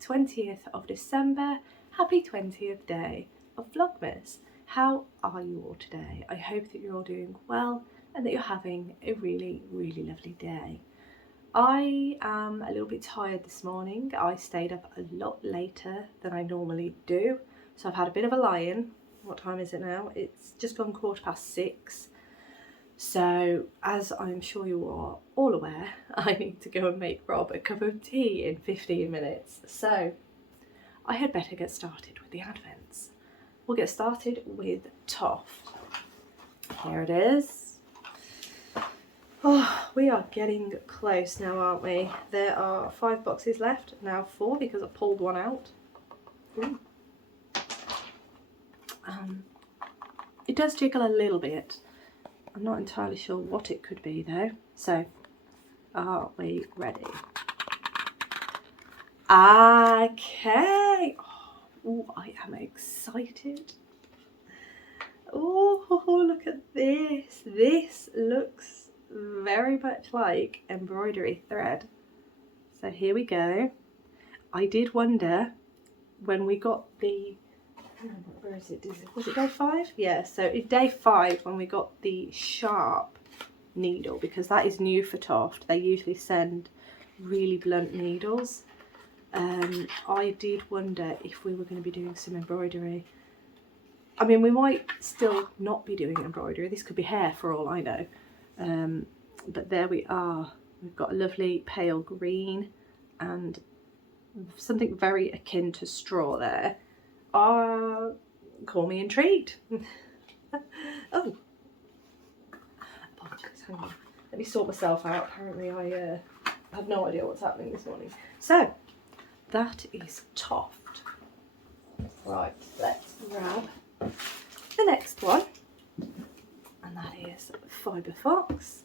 20th of December. Happy 20th day of Vlogmas. How are you all today? I hope that you're all doing well and that you're having a really, really lovely day. I am a little bit tired this morning. I stayed up a lot later than I normally do. So I've had a bit of a lie-in. What time is it now? It's just gone 6:15. So, as I'm sure you are all aware, I need to go and make Rob a cup of tea in 15 minutes. So, I had better get started with the Advents. We'll get started with Toft. Here it is. Oh, we are getting close now, aren't we? There are 5 boxes left, now 4 because I pulled one out. It does jiggle a little bit. I'm not entirely sure what it could be though. So, are we ready? Okay. Oh, I am excited. Oh, look at this. This looks very much like embroidery thread. So here we go. I did wonder when we got the, where is it? Was it day 5? Yeah, so it's day 5 when we got the sharp needle, because that is new for Toft. They usually send really blunt needles. I did wonder if we were going to be doing some embroidery. I mean, we might still not be doing embroidery. This could be hair for all I know. But there we are. We've got a lovely pale green and something very akin to straw there. Call me intrigued. Oh, apologies, hang on. Let me sort myself out. Apparently I have no idea what's happening this morning. So, that is Toft. Right, let's grab the next one. And that is Fibre Fox.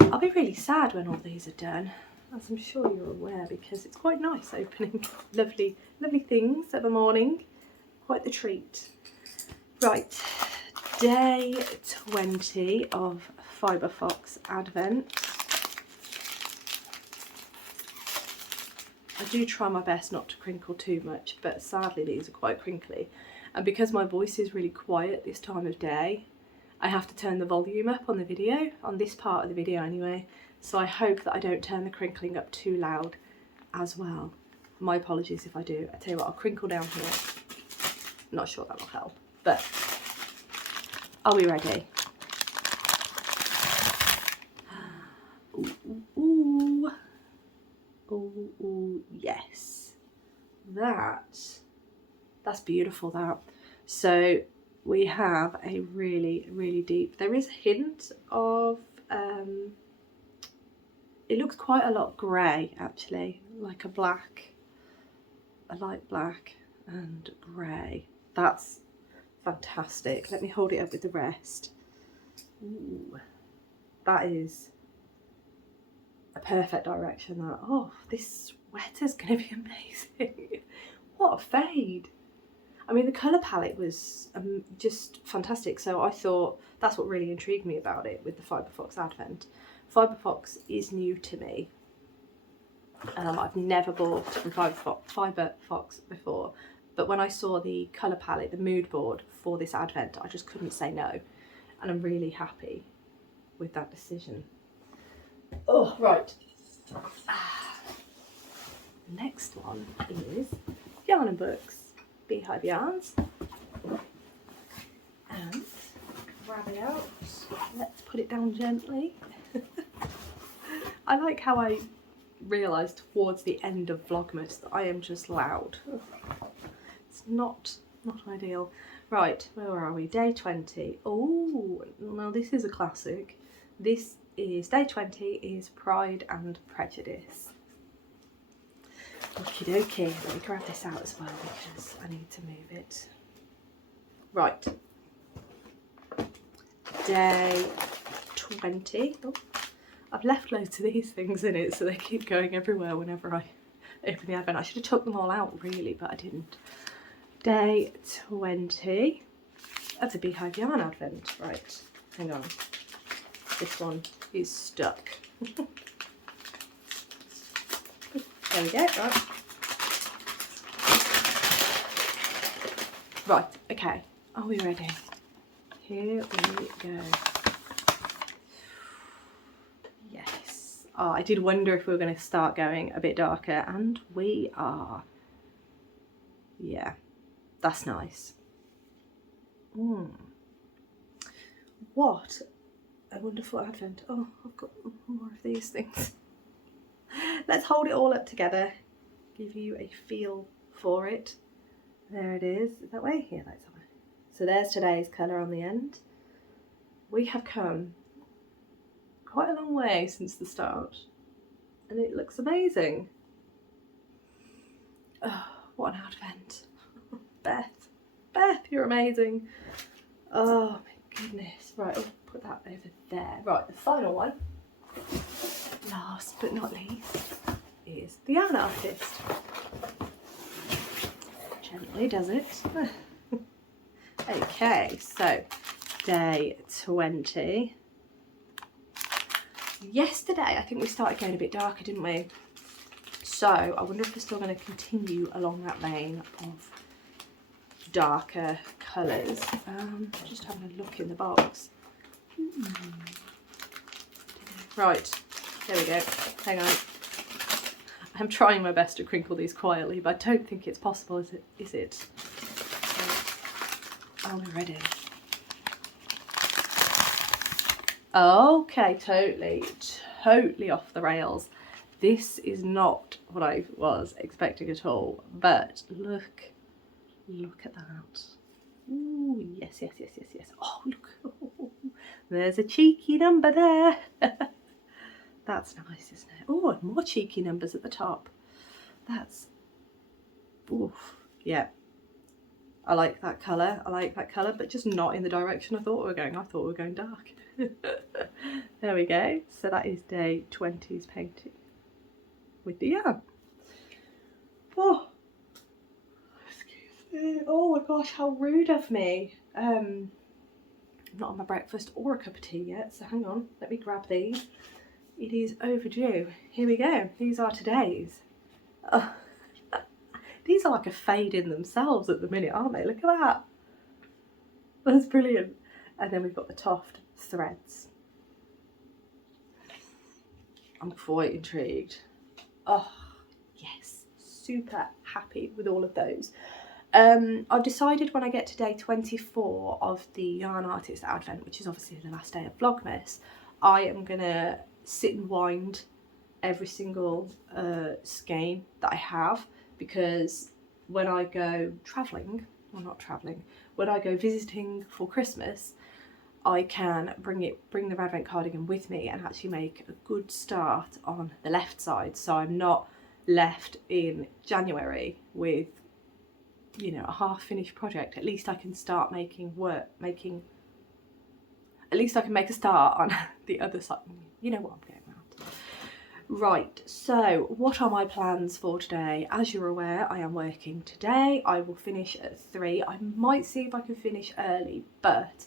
I'll be really sad when all these are done, as I'm sure you're aware, because it's quite nice opening lovely, lovely things of a morning. Quite the treat. Right, day 20 of Fibre Fox Advent. I do try my best not to crinkle too much, but sadly these are quite crinkly. And because my voice is really quiet this time of day, I have to turn the volume up on the video, on this part of the video anyway. So I hope that I don't turn the crinkling up too loud as well. My apologies if I do. I tell you what, I'll crinkle down here. Not sure that will help, but are we ready? Ooh, ooh, ooh, ooh, yes. That's beautiful, that. So we have a really, really deep, there is a hint of, it looks quite a lot grey actually, like a black, a light black and grey. That's fantastic. Let me hold it up with the rest. Ooh, that is a perfect direction. That, oh, this sweater's going to be amazing. What a fade. I mean, the colour palette was just fantastic. So I thought that's what really intrigued me about it with the Fibre Fox Advent. Fibre Fox is new to me. I've never bought from Fibre Fox before. But when I saw the colour palette, the mood board for this Advent, I just couldn't say no. And I'm really happy with that decision. Oh, right. Next one is Yarn and Books, Beehive yarns. And grab it out. Let's put it down gently. I like how I realised towards the end of Vlogmas that I am just loud. It's not ideal. Right, where are we? Day 20. Oh, now this is a classic. This is day 20 is Pride and Prejudice. Okie dokie, let me grab this out as well because I need to move it. Right. Day 20. Oh, I've left loads of these things in it so they keep going everywhere whenever I open the Advent. I should have took them all out really, but I didn't. Day 20 of the Beehive Yarn Advent. Right, hang on. This one is stuck. There we go, right. Right, okay, are we ready? Here we go. Yes. Oh, I did wonder if we were going to start going a bit darker, and we are. Yeah, that's nice. What a wonderful advent. Oh, I've got more of these things. Let's hold it all up together, give you a feel for it. There it is. Is that way? Yeah, that's that way. So there's today's colour on the end. We have come quite a long way since the start, and it looks amazing. Oh, what an advent. Beth, you're amazing. Oh my goodness. Right, I'll put that over there. Right, the final one, last but not least, is the yarn artist. Gently does it. Okay, so day 20. Yesterday I think we started going a bit darker, didn't we? So I wonder if we're still going to continue along that vein of darker colours. Just having a look in the box. Right, there we go. Hang on. I'm trying my best to crinkle these quietly, but I don't think it's possible, is it? Are we ready? Okay, totally off the rails. This is not what I was expecting at all, but look at that. Ooh, yes. Oh, look. There's a cheeky number there. That's nice, isn't it? Oh, and more cheeky numbers at the top. That's, oof, yeah. I like that colour, but just not in the direction I thought we were going. I thought we were going dark. There we go. So that is day 20's painting with the yarn. Oh, excuse me. Oh my gosh, how rude of me. I'm not on my breakfast or a cup of tea yet, so hang on, let me grab these. It is overdue. Here we go. These are today's. These are like a fade in themselves at the minute, aren't they? Look at that. That's brilliant. And then we've got the Toft threads. I'm quite intrigued. Oh, yes. Super happy with all of those. I've decided when I get to day 24 of the Yarn Artist Advent, which is obviously the last day of Vlogmas, I am going to sit and wind every single skein that I have, because when I go travelling, well not travelling, when I go visiting for Christmas, I can bring the Advent cardigan with me and actually make a good start on the left side, so I'm not left in January with, you know, a half-finished project. At least I can start at least I can make a start on the other side. You know what I'm going around. Right, so what are my plans for today? As you're aware, I am working today. I will finish at 3. I might see if I can finish early, but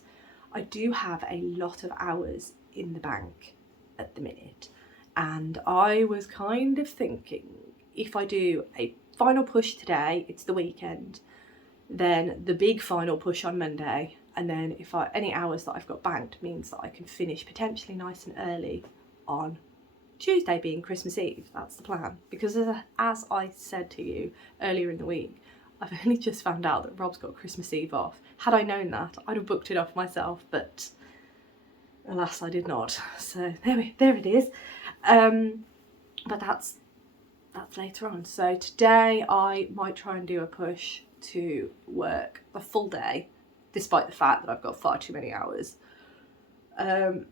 I do have a lot of hours in the bank at the minute. And I was kind of thinking, if I do a final push today, it's the weekend, then the big final push on Monday, and then if any hours that I've got banked means that I can finish potentially nice and early on Tuesday, being Christmas Eve. That's the plan, because as I said to you earlier in the week, I've only just found out that Rob's got Christmas Eve off. Had I known that, I'd have booked it off myself, but alas, I did not. So there it is. But that's later on. So today I might try and do a push to work the full day, despite the fact that I've got far too many hours. Can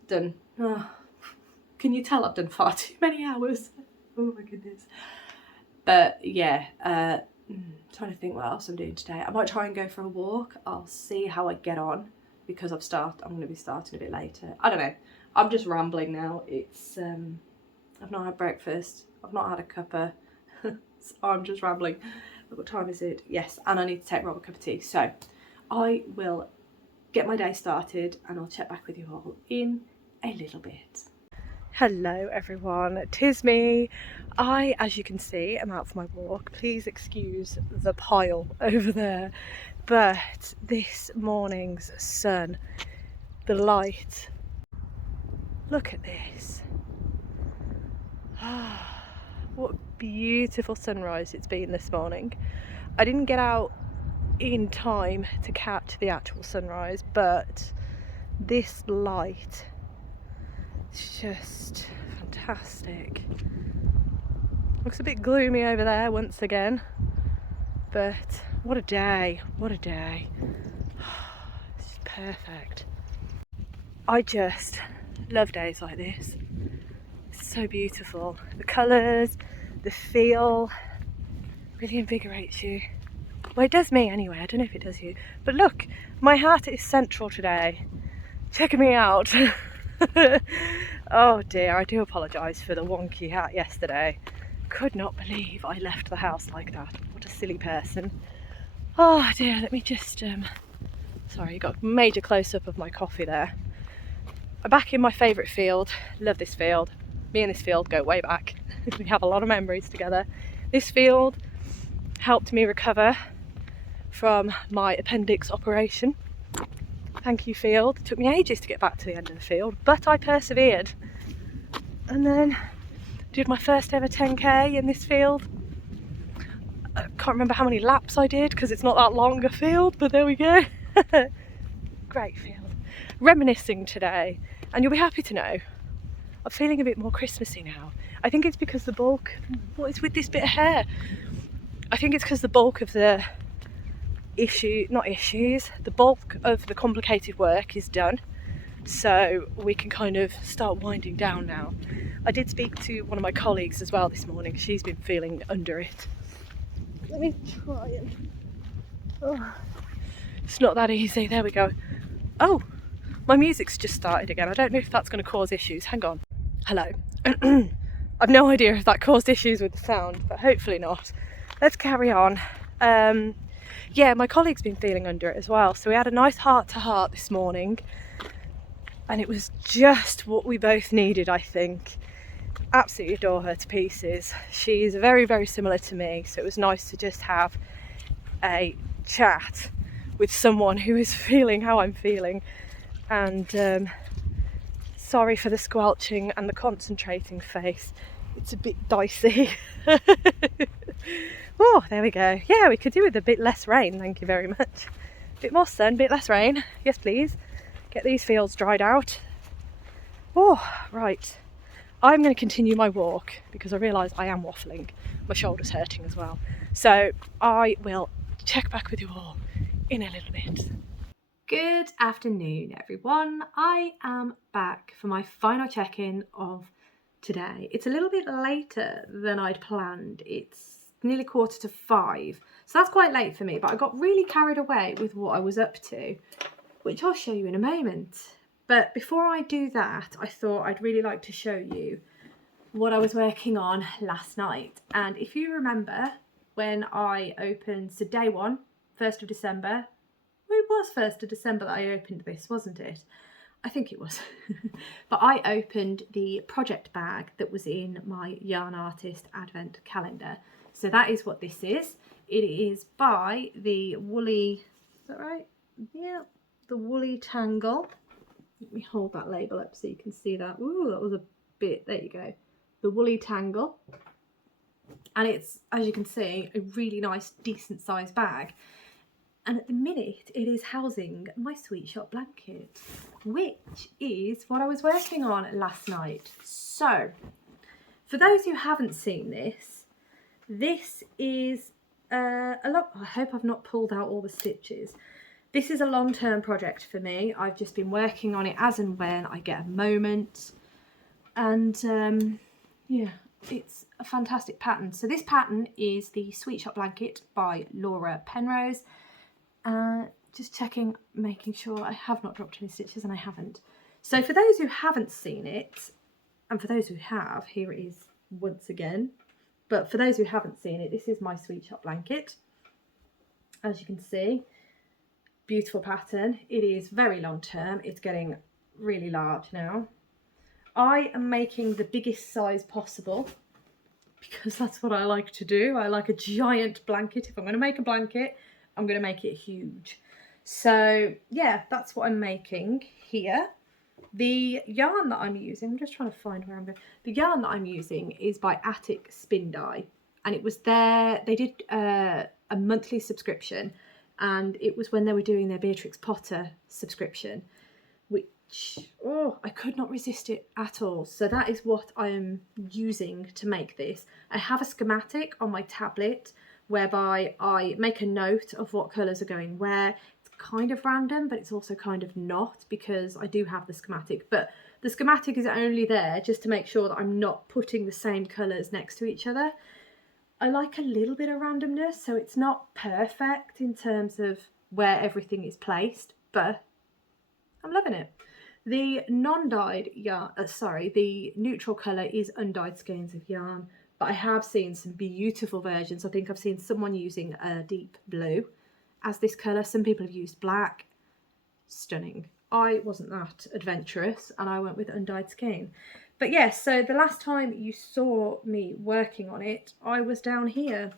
you tell I've done far too many hours? Oh my goodness. But yeah, trying to think what else I'm doing today. I might try and go for a walk. I'll see how I get on, because I'm going to be starting a bit later. I don't know. I'm just rambling now. It's I've not had breakfast. I've not had a cuppa. So I'm just rambling. What time is it? Yes, and I need to take Rob a cup of tea. So I will get my day started and I'll check back with you all in a little bit. Hello everyone, 'tis me. I, as you can see, am out for my walk. Please excuse the pile over there. But this morning's sun, the light, look at this. What a beautiful sunrise it's been this morning. I didn't get out in time to catch the actual sunrise, but this light, it's just fantastic. Looks a bit gloomy over there once again, but what a day, what a day. It's just perfect. I just love days like this. It's so beautiful. The colours, the feel, really invigorates you. Well, it does me anyway, I don't know if it does you. But look, my hat is central today. Check me out. Oh dear, I do apologise for the wonky hat yesterday. Could not believe I left the house like that. What a silly person. Oh dear, let me just, sorry, you got a major close-up of my coffee there. I'm back in my favourite field. Love this field. Me and this field go way back. We have a lot of memories together. This field helped me recover from my appendix operation. Thank you, field. It took me ages to get back to the end of the field, but I persevered. And then did my first ever 10k in this field. I can't remember how many laps I did because it's not that long a field, but there we go. Great field. Reminiscing today, and you'll be happy to know I'm feeling a bit more Christmassy now. I think it's because the bulk, what is with this bit of hair? I think it's because the bulk of the the bulk of the complicated work is done, so we can kind of start winding down now. I did speak to one of my colleagues as well this morning. She's been feeling under it. Let me try and, oh, it's not that easy. There we go. Oh, my music's just started again. I don't know if that's going to cause issues. Hang on. Hello. I've no idea if that caused issues with the sound, but hopefully not. Let's carry on. Yeah, my colleague's been feeling under it as well, so we had a nice heart-to-heart this morning, and it was just what we both needed, I think. Absolutely adore her to pieces. She's very, very similar to me, so it was nice to just have a chat with someone who is feeling how I'm feeling. And sorry for the squelching and the concentrating face. It's a bit dicey. Oh, there we go. Yeah, we could do with a bit less rain, thank you very much. A bit more sun, a bit less rain. Yes, please. Get these fields dried out. Oh, right. I'm going to continue my walk because I realise I am waffling. My shoulder's hurting as well. So I will check back with you all in a little bit. Good afternoon, everyone. I am back for my final check-in of today. It's a little bit later than I'd planned. It's nearly 5:15, so that's quite late for me, but I got really carried away with what I was up to, which I'll show you in a moment. But before I do that, I thought I'd really like to show you what I was working on last night. And if you remember when I opened, so day one, 1st of December, well, it was 1st of December that I opened this, wasn't it? I think it was. But I opened the project bag that was in my Yarn Artist Advent calendar. So that is what this is. It is by the Woolly, is that right? Yeah, the Woolly Tangle. Let me hold that label up so you can see that. Ooh, that was a bit, there you go. The Woolly Tangle. And it's, as you can see, a really nice, decent sized bag. And at the minute, it is housing my Sweet Shop blanket, which is what I was working on last night. So, for those who haven't seen this, this is a lot. I hope I've not pulled out all the stitches. This is a long-term project for me. I've just been working on it as and when I get a moment. And yeah, it's a fantastic pattern. So this pattern is the Sweet Shop blanket by Laura Penrose. Just checking, making sure I have not dropped any stitches, and I haven't. So for those who haven't seen it, and for those who have, here it is once again. But for those who haven't seen it, this is my Sweet Shop blanket. As you can see, beautiful pattern. It is very long term. It's getting really large now. I am making the biggest size possible because that's what I like to do. I like a giant blanket. If I'm going to make a blanket, I'm going to make it huge. So yeah, that's what I'm making here. The yarn that I'm using, I'm just trying to find where I'm going. The yarn that I'm using is by Attic Spin Dye, and it was there. They did a monthly subscription, and it was when they were doing their Beatrix Potter subscription, which, oh, I could not resist it at all. So that is what I am using to make this. I have a schematic on my tablet whereby I make a note of what colours are going where. It's kind of random, but it's also kind of not, because I do have the schematic. But the schematic is only there just to make sure that I'm not putting the same colours next to each other. I like a little bit of randomness, so it's not perfect in terms of where everything is placed, but I'm loving it. The non-dyed yarn, the neutral colour is undyed skeins of yarn, but I have seen some beautiful versions. I think I've seen someone using a deep blue as this colour. Some people have used black. Stunning. I wasn't that adventurous and I went with undyed skein. But yes, so the last time you saw me working on it, I was down here.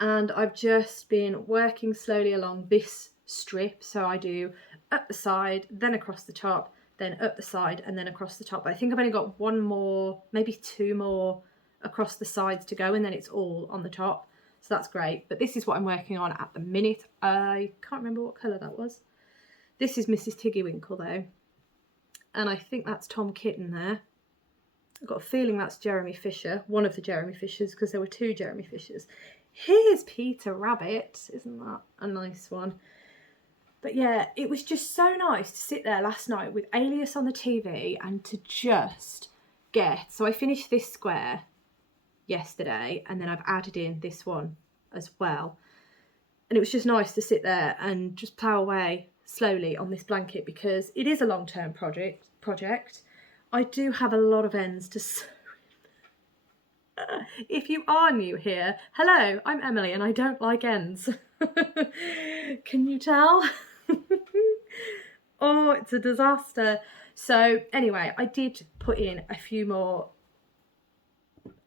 And I've just been working slowly along this strip. So I do up the side, then across the top, then up the side, and then across the top. I think I've only got one more, maybe two more across the sides to go, and then it's all on the top. So that's great. But this is what I'm working on at the minute. I can't remember what colour that was. This is Mrs. Tiggywinkle though. And I think that's Tom Kitten there. I've got a feeling that's Jeremy Fisher, one of the Jeremy Fishers, because there were two Jeremy Fishers. Here's Peter Rabbit. Isn't that a nice one? But yeah, it was just so nice to sit there last night with Alias on the TV and to just get... So I finished this square yesterday, and then I've added in this one as well. And it was just nice to sit there and just plough away slowly on this blanket, because it is a long-term project. I do have a lot of ends to sew in. If you are new here, hello, I'm Emily and I don't like ends. Can you tell? Oh, it's a disaster. So anyway, I did put in a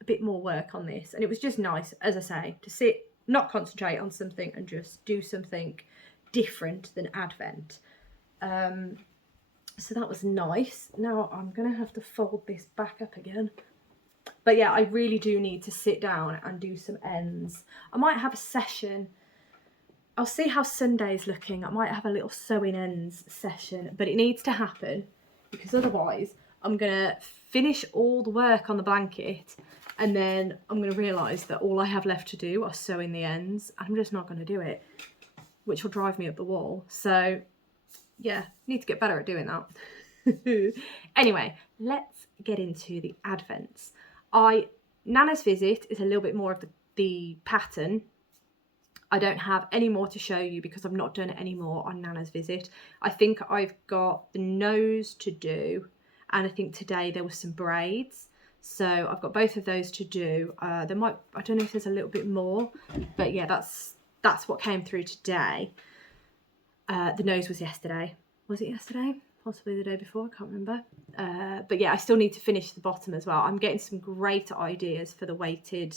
bit more work on this, and it was just nice, as I say, to sit, not concentrate on something and just do something different than Advent. So that was nice. Now I'm gonna have to fold this back up again. But yeah, I really do need to sit down and do some ends. I might have a session. I'll see how Sunday's looking. I might have a little sewing ends session, but it needs to happen, because otherwise I'm gonna finish all the work on the blanket and then I'm gonna realise that all I have left to do are sewing the ends. I'm just not gonna do it, which will drive me up the wall. So yeah, need to get better at doing that. Anyway, let's get into the Advents. Nana's Visit is a little bit more of the pattern. I don't have any more to show you because I've not done any more on Nana's Visit. I think I've got the nose to do, and I think today there were some braids. So I've got both of those to do. I don't know if there's a little bit more, but yeah, that's what came through today. The nose was yesterday. Was it yesterday? Possibly the day before, I can't remember. But yeah, I still need to finish the bottom as well. I'm getting some great ideas for the weighted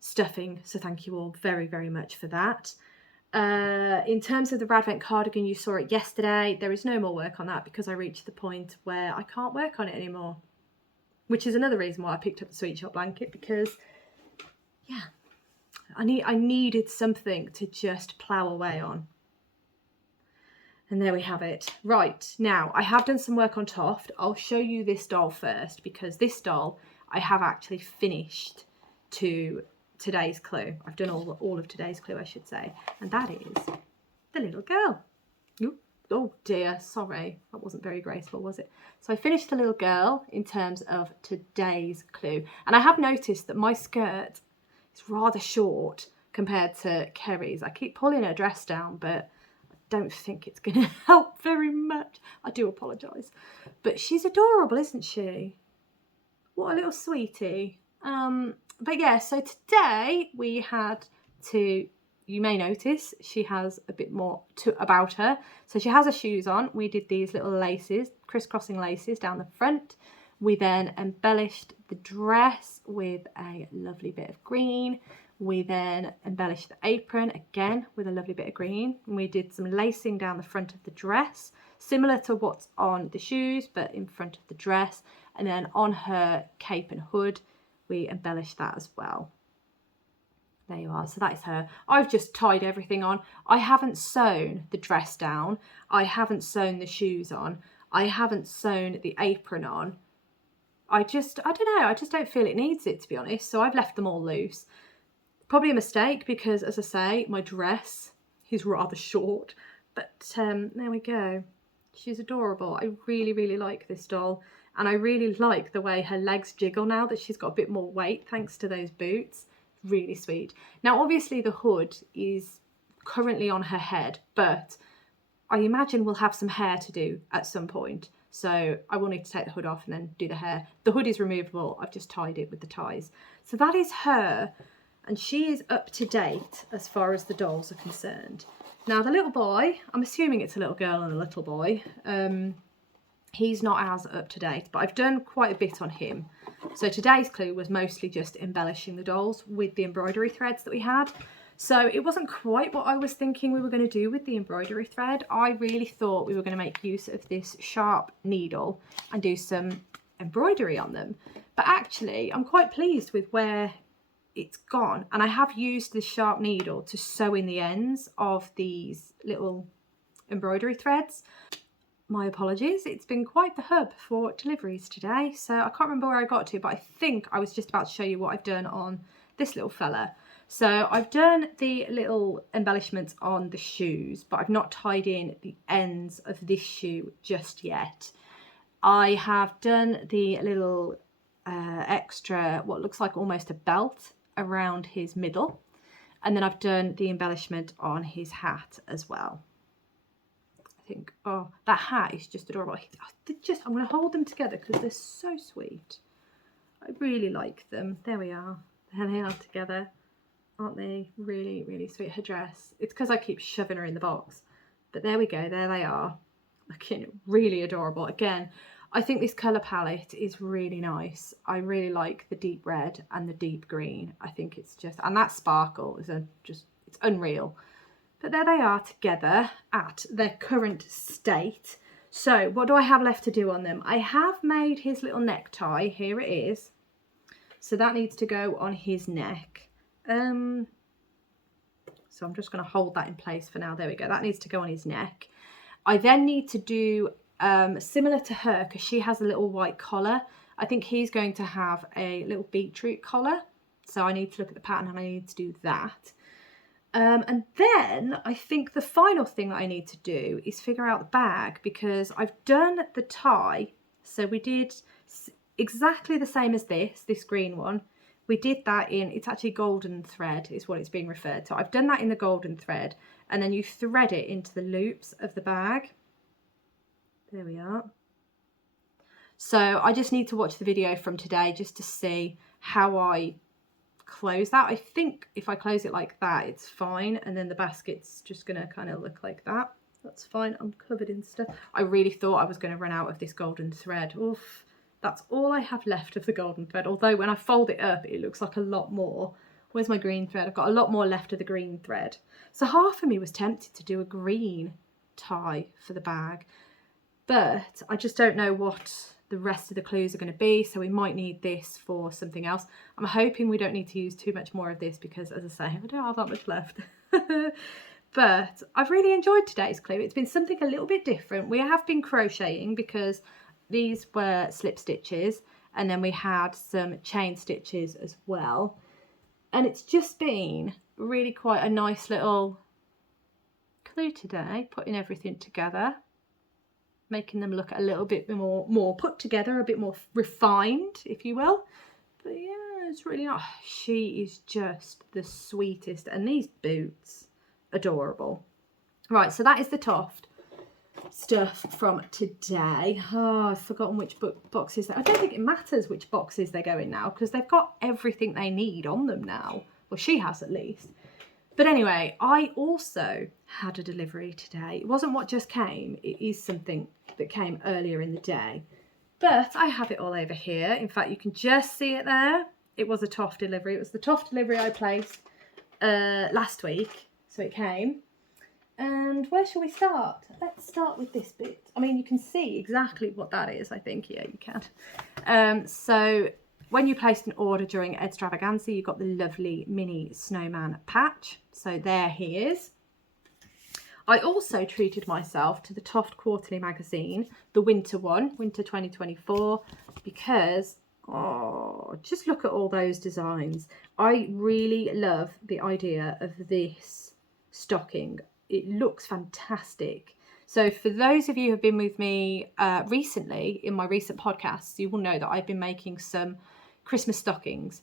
stuffing, so thank you all very, very much for that. In terms of the Radvent cardigan, you saw it yesterday. There is no more work on that because I reached the point where I can't work on it anymore, which is another reason why I picked up the Sweet Shop blanket, because yeah, I needed something to just plough away on. And there we have it. Right, now I have done some work on Toft. I'll show you this doll first, because this doll I have actually finished to today's clue. I've done all of today's clue, I should say. And that is the little girl. Ooh, oh dear, sorry. That wasn't very graceful, was it? So I finished the little girl in terms of today's clue. And I have noticed that my skirt is rather short compared to Kerry's. I keep pulling her dress down, but don't think it's going to help very much. I do apologise. But she's adorable, isn't she? What a little sweetie. But yeah, so today we had to, you may notice she has a bit more about her. So she has her shoes on. We did these little laces, crisscrossing laces down the front. We then embellished the dress with a lovely bit of green. We then embellished the apron again with a lovely bit of green. And we did some lacing down the front of the dress, similar to what's on the shoes, but in front of the dress. And then on her cape and hood, we embellished that as well. There you are. So that is her. I've just tied everything on. I haven't sewn the dress down. I haven't sewn the shoes on. I haven't sewn the apron on. I don't know. I just don't feel it needs it, to be honest. So I've left them all loose. Probably a mistake because, as I say, my dress is rather short. But there we go. She's adorable. I really, really like this doll. And I really like the way her legs jiggle now that she's got a bit more weight thanks to those boots. Really sweet. Now, obviously, the hood is currently on her head, but I imagine we'll have some hair to do at some point. So I will need to take the hood off and then do the hair. The hood is removable. I've just tied it with the ties. So that is her. And she is up to date as far as the dolls are concerned. Now, the little boy, I'm assuming it's a little girl and a little boy. He's not as up to date, but I've done quite a bit on him. So today's clue was mostly just embellishing the dolls with the embroidery threads that we had. So it wasn't quite what I was thinking we were going to do with the embroidery thread. I really thought we were going to make use of this sharp needle and do some embroidery on them. But actually, I'm quite pleased with where it's gone. And I have used this sharp needle to sew in the ends of these little embroidery threads. My apologies, it's been quite the hub for deliveries today. So I can't remember where I got to, but I think I was just about to show you what I've done on this little fella. So I've done the little embellishments on the shoes, but I've not tied in the ends of this shoe just yet. I have done the little extra, what looks like almost a belt around his middle. And then I've done the embellishment on his hat as well. Think, oh, that hat is just adorable. I'm going to hold them together because they're so sweet. I really like them. There we are. There they are together. Aren't they really, really sweet? Her dress. It's because I keep shoving her in the box. But there we go. There they are. Looking really adorable. Again, I think this colour palette is really nice. I really like the deep red and the deep green. I think it's just, and that sparkle is it's unreal. But there they are together at their current state. So what do I have left to do on them? I have made his little necktie. Here it is. So that needs to go on his neck. So I'm just going to hold that in place for now. There we go. That needs to go on his neck. I then need to do similar to her because she has a little white collar. I think he's going to have a little beetroot collar. So I need to look at the pattern and I need to do that. And then I think the final thing that I need to do is figure out the bag because I've done the tie. So we did exactly the same as this green one. We did that in, it's actually golden thread is what it's being referred to. I've done that in the golden thread and then you thread it into the loops of the bag. There we are. So I just need to watch the video from today just to see how I close that. I think if I close it like that, it's fine. And then the basket's just going to kind of look like that. That's fine. I'm covered in stuff. I really thought I was going to run out of this golden thread. Oof. That's all I have left of the golden thread. Although when I fold it up, it looks like a lot more. Where's my green thread? I've got a lot more left of the green thread. So half of me was tempted to do a green tie for the bag. But I just don't know what the rest of the clues are going to be. So we might need this for something else. I'm hoping we don't need to use too much more of this because, as I say, I don't have that much left. But I've really enjoyed today's clue. It's been something a little bit different. We have been crocheting because these were slip stitches and then we had some chain stitches as well. And it's just been really quite a nice little clue today, putting everything together, making them look a little bit more put together, a bit more refined, if you will. But yeah, it's really nice. She is just the sweetest. And these boots, adorable. Right, so that is the Toft stuff from today. Oh, I've forgotten which boxes. I don't think it matters which boxes they go in now because they've got everything they need on them now. Well, she has at least. But anyway, I also had a delivery today. It wasn't what just came, it is something that came earlier in the day. But I have it all over here. In fact, you can just see it there. It was a Toft delivery. It was the Toft delivery I placed last week. So it came. And where shall we start? Let's start with this bit. I mean, you can see exactly what that is, I think. Yeah, you can. So when you placed an order during Extravaganza, you got the lovely mini snowman patch. So there he is. I also treated myself to the Toft Quarterly magazine, the winter one, winter 2024, because, oh, just look at all those designs. I really love the idea of this stocking. It looks fantastic. So for those of you who have been with me recently, in my recent podcasts, you will know that I've been making some Christmas stockings,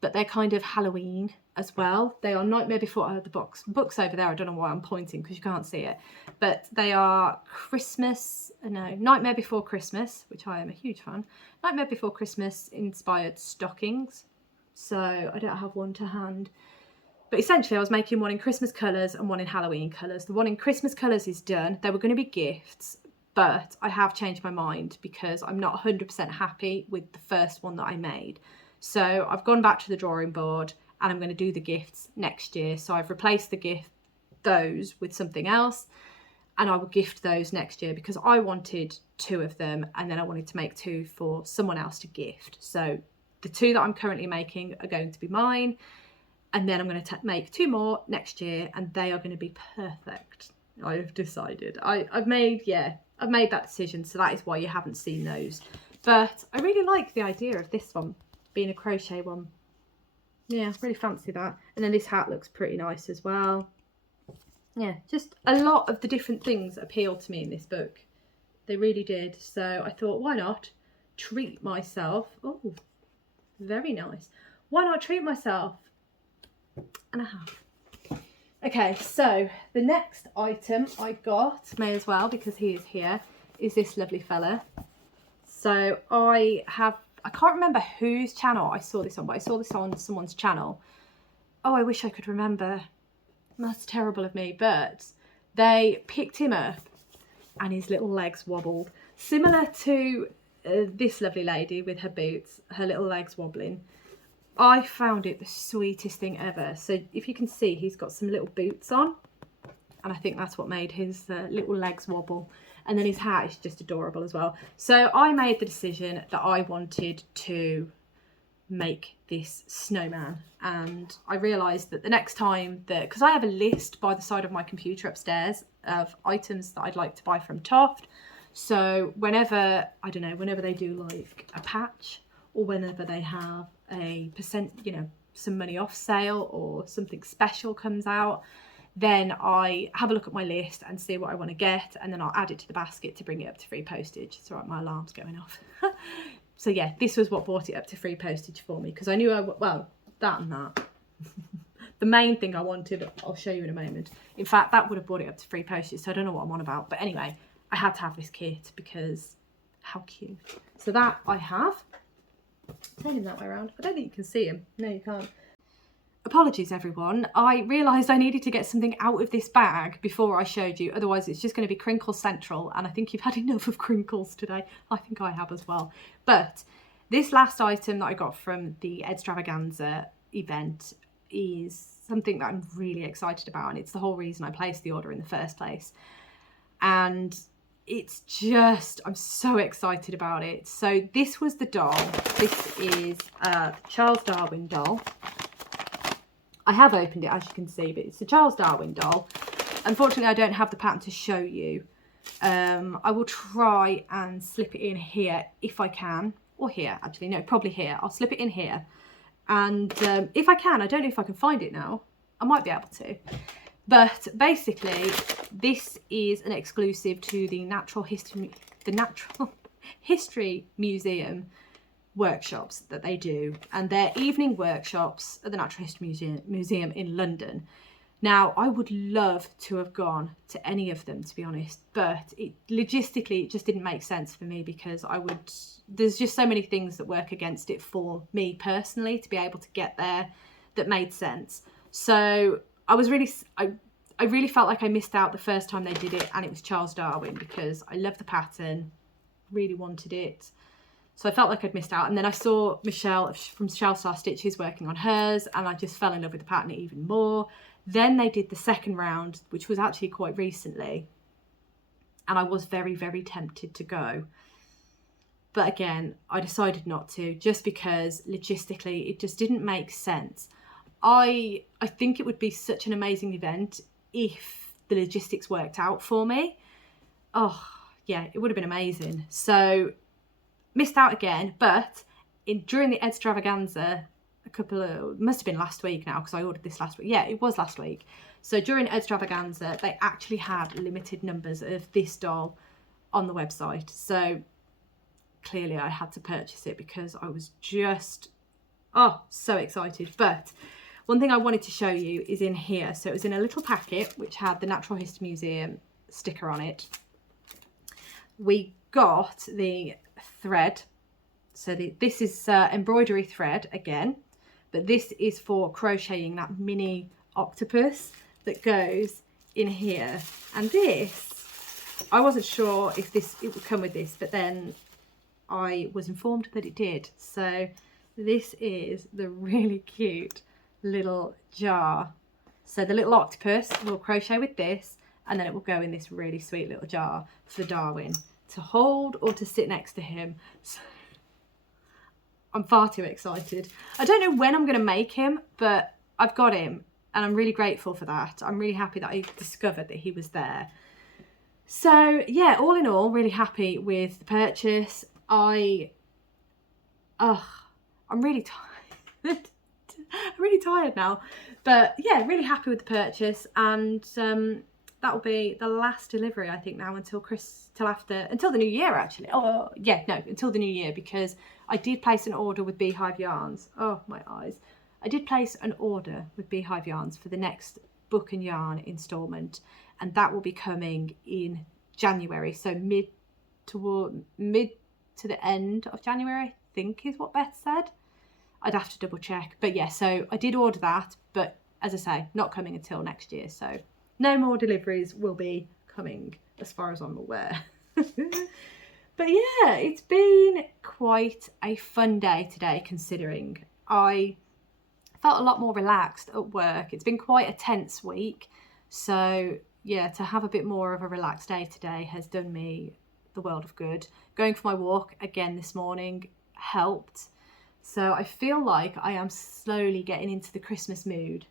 but they're kind of Halloween as well. They are Nightmare Before, the book's over there. I don't know why I'm pointing because you can't see it, but they are Nightmare Before Christmas, which I am a huge fan. Nightmare Before Christmas inspired stockings. So I don't have one to hand, but essentially I was making one in Christmas colours and one in Halloween colours. The one in Christmas colours is done. They were going to be gifts, but I have changed my mind because I'm not 100% happy with the first one that I made. So I've gone back to the drawing board and I'm going to do the gifts next year. So I've replaced those with something else, and I will gift those next year because I wanted 2 of them and then I wanted to make 2 for someone else to gift. So the 2 that I'm currently making are going to be mine, and then I'm going to make 2 more next year and they are going to be perfect. I have decided. I've made that decision, so that is why you haven't seen those. But I really like the idea of this one being a crochet one. Yeah, really fancy that. And then this hat looks pretty nice as well. Yeah, just a lot of the different things appealed to me in this book. They really did. So I thought, why not treat myself? Oh, very nice. Why not treat myself? And I have. Okay, so the next item I got, may as well because he is here, is this lovely fella. So I can't remember whose channel I saw this on, but I saw this on someone's channel. Oh, I wish I could remember. That's terrible of me, but they picked him up and his little legs wobbled. Similar to this lovely lady with her boots, her little legs wobbling. I found it the sweetest thing ever. So if you can see, he's got some little boots on, and I think that's what made his little legs wobble. And then his hat is just adorable as well. So I made the decision that I wanted to make this snowman, and I realised that the next time because I have a list by the side of my computer upstairs of items that I'd like to buy from Toft. So whenever they do like a patch, or whenever they have a some money off sale or something special comes out, then I have a look at my list and see what I want to get, and then I'll add it to the basket to bring it up to free postage. It's all right, my alarm's going off. So yeah, this was what brought it up to free postage for me, because I knew that and that. The main thing I wanted, I'll show you in a moment. In fact, that would have brought it up to free postage, so I don't know what I'm on about. But anyway, I had to have this kit because how cute. So that I have. Turn him that way around. I don't think you can see him. No, you can't. Apologies everyone, I realised I needed to get something out of this bag before I showed you, otherwise it's just going to be crinkle central, and I think you've had enough of crinkles today. I think I have as well. But this last item that I got from the Extravaganza event is something that I'm really excited about, and it's the whole reason I placed the order in the first place. And it's just, I'm so excited about it. So this was the doll. This is the Charles Darwin doll. I have opened it, as you can see, but it's the Charles Darwin doll. Unfortunately, I don't have the pattern to show you. I will try and slip it in here if I can. Or here, actually. No, probably here. I'll slip it in here. And if I can, I don't know if I can find it now. I might be able to. But basically, this is an exclusive to the Natural History Museum workshops that they do, and they're evening workshops at the Natural History Museum in London. Now, I would love to have gone to any of them, to be honest, but logistically it just didn't make sense for me, because there's just so many things that work against it for me personally to be able to get there that made sense. So I really felt like I missed out the first time they did it, and it was Charles Darwin, because I love the pattern, really wanted it. So I felt like I'd missed out. And then I saw Michelle from Shell Star Stitches working on hers, and I just fell in love with the pattern even more. Then they did the second round, which was actually quite recently, and I was very, very tempted to go. But again, I decided not to, just because logistically it just didn't make sense. I think it would be such an amazing event if the logistics worked out for me. Oh yeah, it would have been amazing. So missed out again, but during the Edstravaganza, must have been last week now, because I ordered this last week. Yeah, it was last week. So during Edstravaganza, they actually had limited numbers of this doll on the website. So clearly I had to purchase it, because I was just, so excited. But one thing I wanted to show you is in here. So it was in a little packet, which had the Natural History Museum sticker on it. We got the thread. So this is embroidery thread again, but this is for crocheting that mini octopus that goes in here. And this, I wasn't sure if it would come with this, but then I was informed that it did. So this is the really cute little jar. So the little octopus will crochet with this, and then it will go in this really sweet little jar for Darwin to hold or to sit next to him. So I'm far too excited. I don't know when I'm going to make him, but I've got him, and I'm really grateful for that. I'm really happy that I discovered that he was there. So yeah, all in all, really happy with the purchase. I'm really tired. I'm really tired now, but yeah, really happy with the purchase. And that will be the last delivery, I think, now until the new year, actually. Oh yeah, no, until the new year, because I did place an order with Beehive Yarns. Oh my eyes. I did place an order with Beehive Yarns for the next book and yarn installment, and that will be coming in January. So mid to the end of January, I think is what Beth said. I'd have to double check. But yeah, so I did order that, but as I say, not coming until next year. So no more deliveries will be coming as far as I'm aware. But yeah, it's been quite a fun day today, considering I felt a lot more relaxed at work. It's been quite a tense week. So yeah, to have a bit more of a relaxed day today has done me the world of good. Going for my walk again this morning helped. So I feel like I am slowly getting into the Christmas mood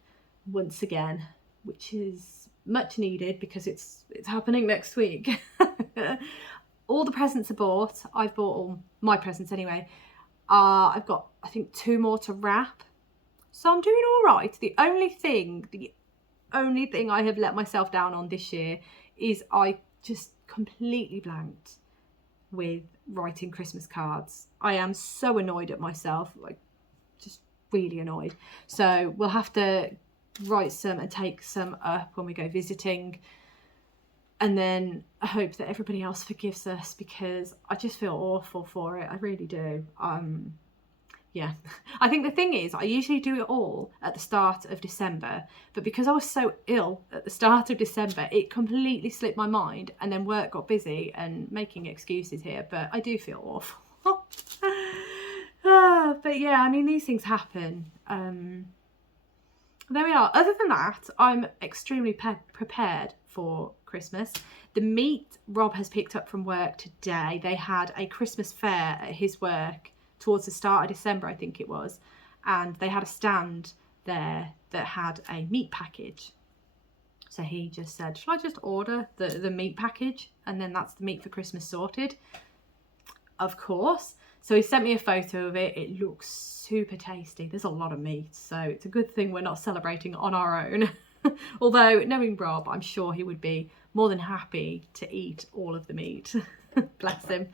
once again, which is much needed, because it's happening next week. All the presents are bought. I've bought all my presents anyway. I've got, I think, 2 more to wrap. So I'm doing all right. The only thing I have let myself down on this year is I just completely blanked with writing Christmas cards. I am so annoyed at myself, like just really annoyed. So we'll have to write some and take some up when we go visiting, and then I hope that everybody else forgives us, because I just feel awful for it. I really do. Yeah, I think the thing is, I usually do it all at the start of December, but because I was so ill at the start of December, it completely slipped my mind, and then work got busy and making excuses here, but I do feel awful. But yeah, I mean, these things happen. There we are. Other than that, I'm extremely prepared for Christmas. The meat Rob has picked up from work today, they had a Christmas fair at his work towards the start of December, I think it was, and they had a stand there that had a meat package. So he just said, shall I just order the meat package, and then that's the meat for Christmas sorted? Of course. So he sent me a photo of it. It looks super tasty. There's a lot of meat, so it's a good thing we're not celebrating on our own. Although, knowing Rob, I'm sure he would be more than happy to eat all of the meat. Bless him.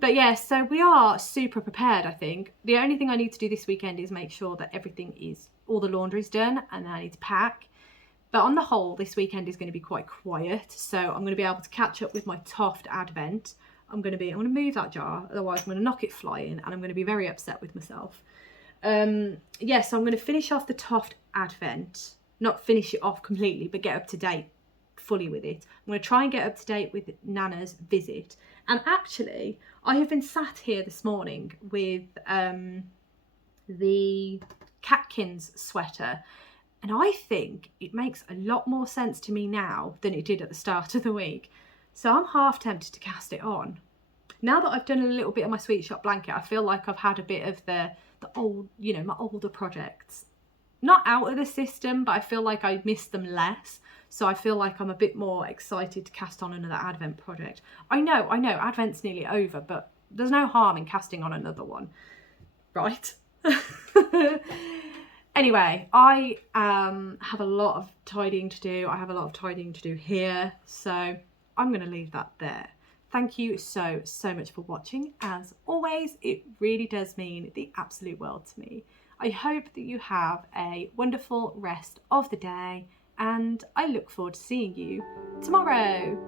But yeah, so we are super prepared, I think. The only thing I need to do this weekend is make sure that all the laundry's done, and I need to pack. But on the whole, this weekend is going to be quite quiet. So I'm going to be able to catch up with my Toft Advent. I'm going to move that jar, otherwise I'm going to knock it flying, and I'm going to be very upset with myself. Yeah, so I'm going to finish off the Toft Advent not finish it off completely, but get up to date fully with it. I'm going to try and get up to date with Nana's visit. And actually, I have been sat here this morning with the Catkins sweater, and I think it makes a lot more sense to me now than it did at the start of the week. So I'm half tempted to cast it on. Now that I've done a little bit of my Sweet Shop blanket, I feel like I've had a bit of the old, you know, my older projects not out of the system, but I feel like I miss them less. So I feel like I'm a bit more excited to cast on another Advent project. I know, Advent's nearly over, but there's no harm in casting on another one, right? Anyway, I have a lot of tidying to do. I have a lot of tidying to do here, so I'm going to leave that there. Thank you so much for watching. As always, it really does mean the absolute world to me. I hope that you have a wonderful rest of the day, and I look forward to seeing you tomorrow.